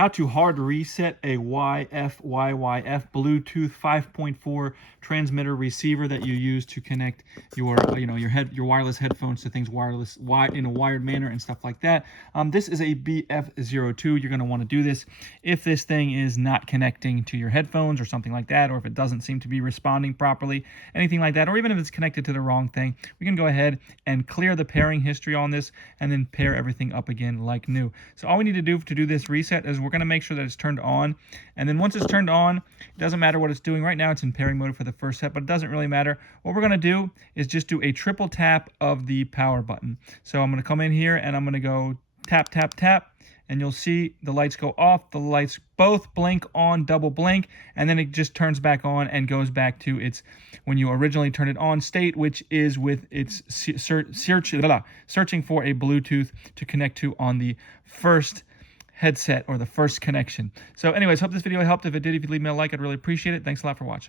how to hard reset a YFYYF Bluetooth 5.4 transmitter receiver that you use to connect your your wireless headphones to things in a wired manner and stuff like that. This is a BF02. You're going to want to do this if this thing is not connecting to your headphones or something like that, or if it doesn't seem to be responding properly, anything like that, or even if it's connected to the wrong thing. We can go ahead and clear the pairing history on this and then pair everything up again like new. So all we need to do this reset is we're going to make sure that it's turned on, and then once it's turned on, it doesn't matter what it's doing. Right now it's in pairing mode for the first set, but it doesn't really matter. What we're going to do is just do a triple tap of the power button. So I'm going to come in here and I'm going to go tap, tap, tap, and you'll see the lights go off. The lights both blink on, double blink, and then it just turns back on and goes back to its when you originally turned it on state, which is with its searching for a Bluetooth to connect to on the first headset or the first connection. So anyways, hope this video helped. If it did, if you leave me a like, I'd really appreciate it. Thanks a lot for watching.